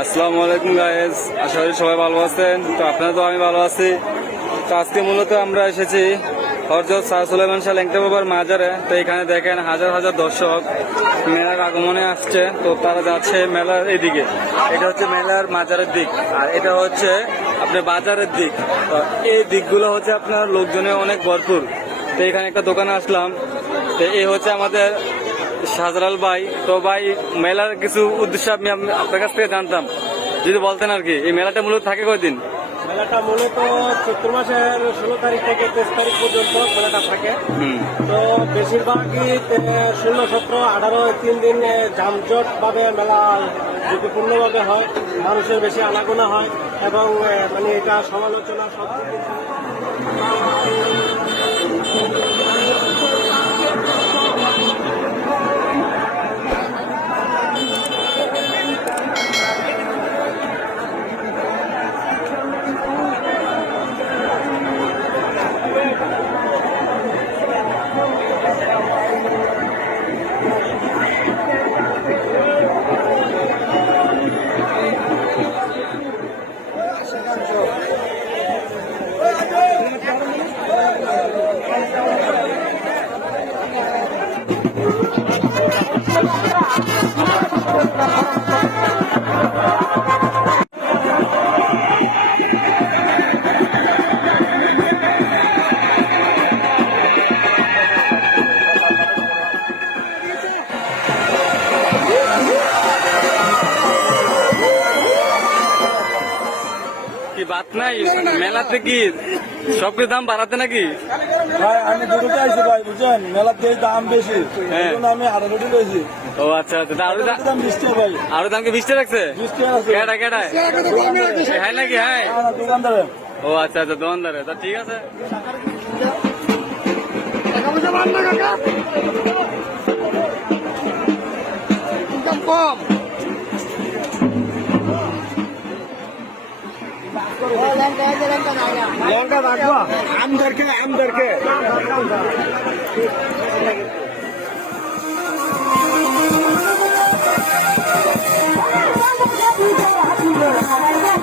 আসসালামু আলাইকুম গাইস, আশা করি সবাই ভালো আছেন। তো আপনারা তো আমি ভালো আছি। তো আজকে মূলত আমরা এসেছি হযরত শাহ সুলাইমান শাহ ল্যাংড়া বাবার মাজারে। তো এখানে দেখেন হাজার হাজার দর্শক মেলার আগমনে আসছে। তো তারা যাচ্ছে মেলার এদিকে। এটা হচ্ছে মেলার মাজারের দিক, আর এটা হচ্ছে আপনার বাজারের দিক। তো এই দিকগুলো হচ্ছে আপনার লোকজনে অনেক ভরপুর। তো এখানে একটা দোকানে আসলাম। তো এই হচ্ছে আমাদের শাহজালাল ভাই। তো ভাই, মেলার কিছু উদ্দেশ্য আমি আপনার কাছ থেকে জানতাম, যদি বলতেন আর কি। এই মেলাটা মূলত থাকে কয়দিন? মেলাটা মূলত চৈত্র মাসের 16 তারিখ থেকে 23 তারিখ পর্যন্ত মেলাটা থাকে। তো বেশিরভাগই 16, 17, 18 3 দিন যানজট ভাবে মেলা ঝুঁকিপূর্ণভাবে হয়, মানুষের বেশি আনাগোনা হয় এবং মানে এটা সমালোচনা সব কি বাত নাই মেলাতে? কি সব কিছু দাম বাড়াতে নাকি? ভাই আমি দুটোতে আইছি ভাই, বুঝছেন মেলাতে দাম বেশি, হ্যাঁ। এই জন্য আমি 18টি লইছি। ও আচ্ছা আচ্ছা। তা আরো দাম 20 টাকা ভাই, আরো দামকে 20 রাখছে? 20 টাকা আছে। কেডা কেডা হ্যাঁ নাকি? হ্যাঁ। দোকানদারে ও আচ্ছা আচ্ছা, দোকানদারে। তা ঠিক আছে। কম লঙ্কা রাখবো আমদারকে Thank you.